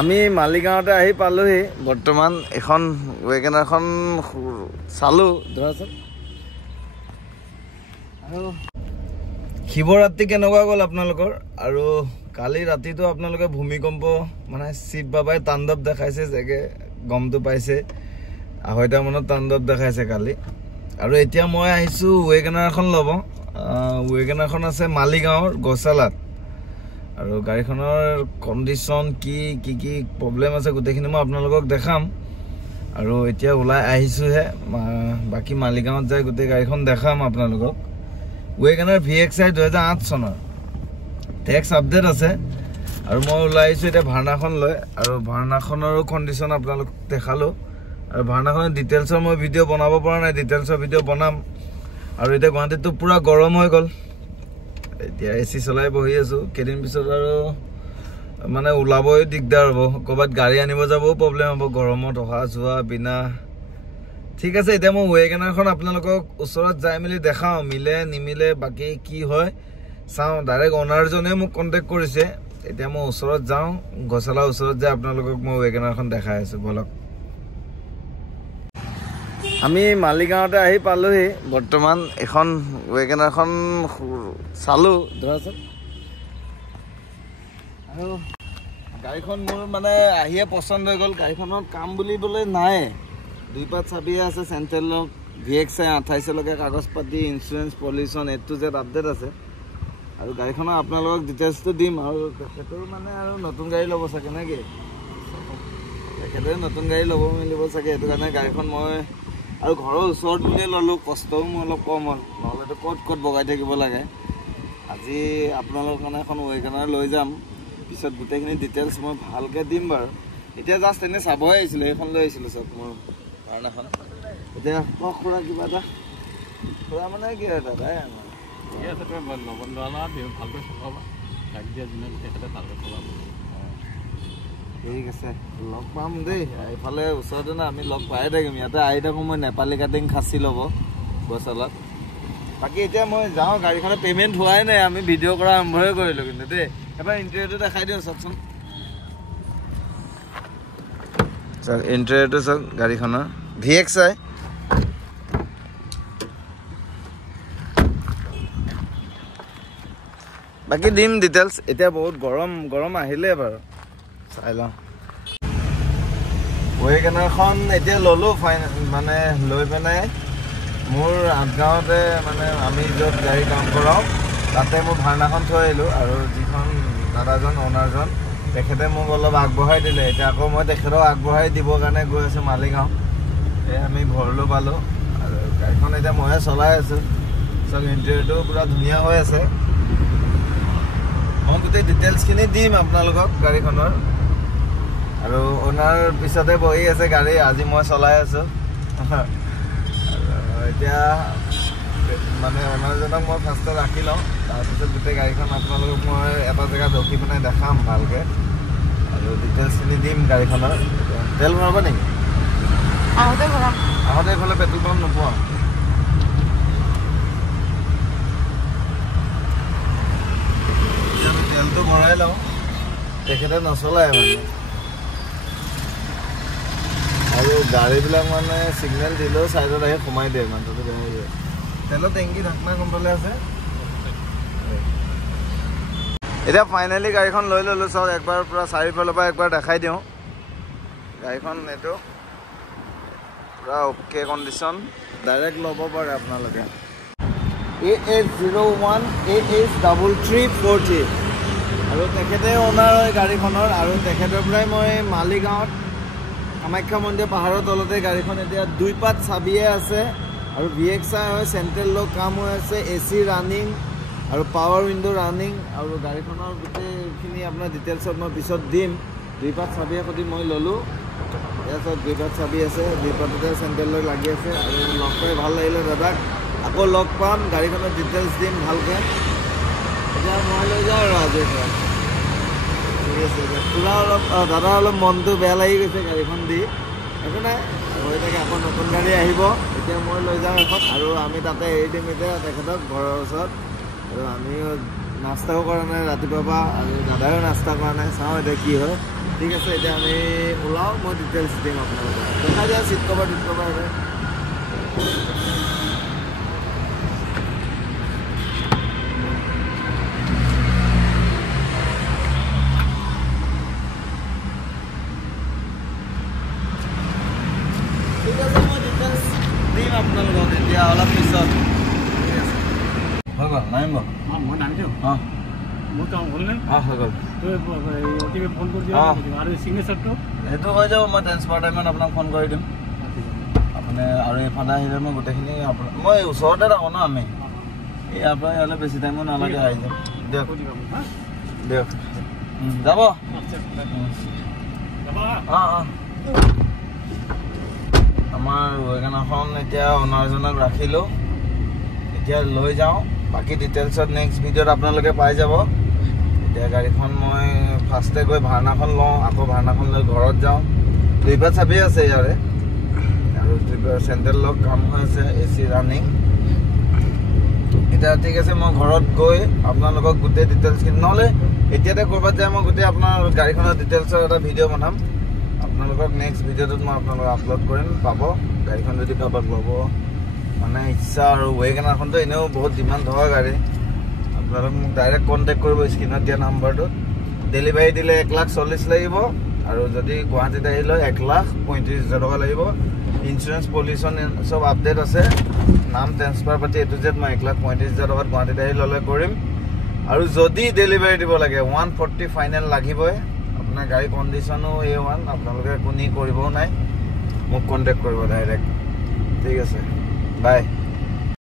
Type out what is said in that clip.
আমি মালিগাঁৱতে আহি পালোহি বৰ্তমান এখন ৱেগনাৰখন চালো ধৰাচোন আৰু শিৱৰাত্ৰি কেনেকুৱা গ'ল আপোনালোকৰ আৰু কালি ৰাতিটো আপোনালোকে ভূমিকম্প মানে শিৱ বাবাই তাণ্ডৱ দেখাইছে জেগে গমটো পাইছে 2:30 মানত তাণ্ডৱ দেখাইছে কালি আৰু এতিয়া মই আহিছো ৱেগনাৰখন ল'ব ৱেগনাৰখন আছে মালিগাঁৱৰ গোচালাত আৰু গাড়ীখনৰ কণ্ডিশ্যন কি প্ৰব্লেম আছে গোটেইখিনি মই আপোনালোকক দেখাম আৰু এতিয়া ওলাই আহিছোহে বাকি মালিগাঁৱত যাই গোটেই গাড়ীখন দেখাম আপোনালোকক ৱেগনাৰ VXI 2008 চনৰ টেক্স আপডেট আছে আৰু মই ওলাই আহিছো এতিয়া ভাৰ্নাখন লৈ আৰু ভাৰ্নাখনৰো কণ্ডিশ্যন আপোনালোক দেখালো আৰু ভাৰ্নাখনৰ ডিটেইলছৰ মই ভিডিঅ' বনাব পৰা নাই ডিটেইলছৰ ভিডিঅ' বনাম আৰু এতিয়া গুৱাহাটীতো পুৰা গৰম হৈ গ'ল এতিয়া এসি চলাই বহি আছো কেদিন পিছত আৰু মানে ওলাবই দিগদাৰ হ'ব ক'বাত গাড়ী আনিব যাবও প্ৰব্লেম হ'ব গৰমত অহা যোৱা বিনা ঠিক আছে এতিয়া মই ৱেগনাৰখন আপোনালোকক ওচৰত যাই মেলি দেখাও মিলে নিমিলে বাকি কি হয় চাও ডাইৰেক্ট অনাৰজনে মোক কন্টেক্ট কৰিছে এতিয়া মই ওচৰত যাও গোচালা ওচৰত যাই আপোনালোকক মই ৱেগনাৰখন দেখাই আছো বলক আমি মালিগাঁৱতে আহি পালোহি বৰ্তমান এখন ৱেগনাৰখন চালো ধৰাচোন আৰু গাড়ীখন মোৰ মানে আহিয়ে পছন্দ হৈ গ'ল গাড়ীখনৰ কাম বুলিবলৈ নাই 2 চাবিয়ে আছে চেণ্ট্ৰেলৰ VXI 28 লৈকে কাগজ পাতি insurance pollution A to Z update আছে আৰু গাড়ীখনৰ আপোনালোকক ডিটেইলছটো দিম আৰু তেখেতৰ মানে আৰু নতুন গাড়ী ল'ব চাগে নেকি তেখেতে নতুন গাড়ী ল'ব মিলিব চাগে এইটো কাৰণে গাড়ীখন মই আৰু ঘৰৰ ওচৰত বুলিয়ে ল'লোঁ কষ্টও মোৰ অলপ কম হ'ল নহ'লেতো ক'ত বগাই থাকিব লাগে আজি আপোনালোকৰ কাৰণে এখন ৱেগনাৰ লৈ যাম পিছত গোটেইখিনি ডিটেইলছ মই ভালকৈ দিম বাৰু এতিয়া জাষ্ট এনে চাবহে আহিছিলোঁ এইখন লৈ আহিছিলোঁ চব মোৰ ভাৰ্নাখন এতিয়া খুৰা কিবা এটা খুৰা মানে কি আৰু দাদাই ঠিক আছে তুমি ভালকৈ চলাবা গাড়ী দিয়া যোনে তেখেতে ভালকৈ চলাব ঠিক আছে লগ পাম দেই এইফালে ওচৰতে না আমি লগ পাই থাকিম ইয়াতে আহি থাকোঁ মই নেপালী কাটিং খাচি ল'ব গোচালাত বাকী এতিয়া মই যাওঁ গাড়ীখনৰ পে'মেণ্ট হোৱাই নাই আমি ভিডিঅ' কৰা আৰম্ভহে কৰিলোঁ কিন্তু দেই এবাৰ ইণ্টেৰিয়ৰটো দেখাই দিওঁ চাওকচোন চাওক ইণ্টেৰিয়ৰটো চাওক গাড়ীখনৰ VXI বাকি দিম ডিটেইলছ এতিয়া বহুত গৰম আহিলে বাৰু চাই লওঁ ৱেগনাৰখন এতিয়া ল'লোঁ মানে লৈ পেলাই মোৰ আঠগাঁৱতে মানে আমি য'ত গাড়ী কাম কৰাওঁ তাতে মোৰ ভাৰ্নাখন থৈ আহিলোঁ আৰু যিখন দাদাজন অনাৰজন তেখেতে মোক অলপ আগবঢ়াই দিলে এতিয়া আকৌ মই তেখেতক আগবঢ়াই দিবৰ কাৰণে গৈ আছোঁ মালিগাঁও এই আমি ঘৰলৈ পালোঁ আৰু গাড়ীখন এতিয়া ময়ে চলাই আছোঁ চব ইণ্টেৰিয়ৰটো পূৰা ধুনীয়া হৈ আছে মই গোটেই ডিটেইলছখিনি দিম আপোনালোকক গাড়ীখনৰ আৰু অনাৰ পিছতে বহি আছে গাড়ী আজি মই চলাই আছোঁ এতিয়া মানে অনাৰজনক মই ফাৰ্ষ্টত ৰাখি লওঁ তাৰপিছত গোটেই গাড়ীখন আপোনালোকক মই এটা জেগাত ৰখি পেলাই দেখাম ভালকৈ আৰু ডিটেইলছখিনি দিম গাড়ীখনৰ তেল ভৰাব নেকি আহোঁতে এইফালে পেট্ৰল পাম্প নোপোৱা আমি তেলটো ভৰাই লওঁ তেখেতে নচলায় মানে আৰু গাড়ীবিলাক মানে ছিগনেল দিলেও ছাইডত আহি সোমাই দিয়ে মানুহটো বেয়া দিয়ে তেলৰ টেংকি ঢাকনা কোনফালে আছে এতিয়া ফাইনেলি গাড়ীখন লৈ ল'লোঁ চাওক একবাৰ পূৰা চাৰিওফালৰ পৰা একবাৰ দেখাই দিওঁ গাড়ীখন এইটো পূৰা অ'কে কণ্ডিশ্যন ডাইৰেক্ট ল'ব পাৰে আপোনালোকে AS01 AS3340 আৰু তেখেতে অনাৰ হয় গাড়ীখনৰ আৰু তেখেতৰ পৰাই মই মালিগাঁৱত কামাখ্যা মন্দিৰ পাহাৰৰ তলতে গাড়ীখন এতিয়া 2 চাবিয়ে আছে আৰু VXI হয় চেণ্ট্ৰেল লক কাম হৈ আছে AC ৰানিং আৰু পাৱাৰ উইণ্ডো ৰানিং আৰু গাড়ীখনৰ গোটেইখিনি আপোনাৰ ডিটেইলছত মই পিছত দিম 2 চাবিয়ে সৈতে মই ল'লোঁ এয়া চব 2 চাবি আছে 2 চেণ্ট্ৰেল লক লাগি আছে আৰু লগ কৰি ভাল লাগিলে দাদাক আকৌ লগ পাম গাড়ীখনৰ ডিটেইলছ দিম ভালকৈ এতিয়া মই লৈ যাওঁ আৰু আজিৰ পৰা ঠিক আছে পুৰা অলপ দাদা অলপ মনটো বেয়া লাগি গৈছে গাড়ীখন দি একো নাই হৈ থাকে আকৌ নতুন গাড়ী আহিব এতিয়া মই লৈ যাওঁ এখন আৰু আমি তাতে এৰি দিম এতিয়া তেখেতক ঘৰৰ ওচৰত আৰু আমিও নাস্তাও কৰা নাই ৰাতিপুৱাৰ পৰা আৰু দাদাও নাস্তা কৰা নাই চাওঁ এতিয়া কি হয় ঠিক আছে এতিয়া আমি ওলাওঁ মই ডিটেইলছ দিম আপোনালোকক দেখা যায় চিট কভাৰ ঠিক আছে মই ডিটেইলছ দিম আপোনালোকক এতিয়া অলপ পিছত হৈ গ'ল নাই বাৰু মই নামি দিওঁ অঁ মোৰ কাম হ'ল নে হৈ গ'ল অ'টিপি ফোন কৰি দিওঁ আৰু চিগনেচাৰটো সেইটো হৈ যাব মই ট্ৰেন্সফাৰ টাইমত আপোনাক ফোন কৰি দিম আপুনি আৰু এইফালে আহিলে মই গোটেইখিনি মই ওচৰতে থাকোঁ ন আমি ইয়াৰ পৰা ইয়ালৈ বেছি টাইমো নালাগে আহি যাম দিয়ক দিয়ক যাব অঁ আমাৰ ৱেগনাৰখন এতিয়া অনাৰজনক ৰাখিলোঁ এতিয়া লৈ যাওঁ বাকী ডিটেইলছত নেক্সট ভিডিঅ'ত আপোনালোকে পাই যাব এতিয়া গাড়ীখন মই ফাৰ্ষ্টে গৈ ভাৰ্নাখন লওঁ আকৌ ভাৰ্নাখন লৈ ঘৰত যাওঁ দুইপাত চাবি আছে ইয়াৰে আৰু চেণ্ট্ৰেল লক কাম হৈ আছে AC ৰানিং এতিয়া ঠিক আছে মই ঘৰত গৈ আপোনালোকক গোটেই ডিটেইলছখিনি নহ'লে এতিয়াতে ক'ৰবাত যায় মই গোটেই আপোনাৰ গাড়ীখনৰ ডিটেইলছৰ এটা ভিডিঅ' বনাম আপোনালোকক নেক্সট ভিডিঅ'টোত মই আপোনালোকক আপলোড কৰিম পাব গাড়ীখন যদি কাৰোবাক ল'ব মানে ইচ্ছা আৰু ৱেগনাৰখনতো এনেও বহুত ডিমাণ্ড থকা গাড়ী আপোনালোক মোক ডাইৰেক্ট কণ্টেক্ট কৰিব স্ক্ৰীণত দিয়া নাম্বাৰটোত ডেলিভাৰী দিলে 1,40,000 লাগিব আৰু যদি গুৱাহাটীত আহিলে 1,35,000 টকা লাগিব ইঞ্চুৰেঞ্চ পলিউশ্যন চব আপডেট আছে নাম ট্ৰেন্সফাৰ পাতি A to Z মই 1,35,000 টকাত গুৱাহাটীত আহি ল'লে কৰিম আৰু যদি ডেলিভাৰী দিব লাগে 140 ফাইনেল লাগিবই আপোনাৰ গাড়ী কণ্ডিশ্যনো A1 আপোনালোকে কোনো কৰিবও নাই মোক কণ্টেক্ট কৰিব ডাইৰেক্ট ঠিক আছে বাই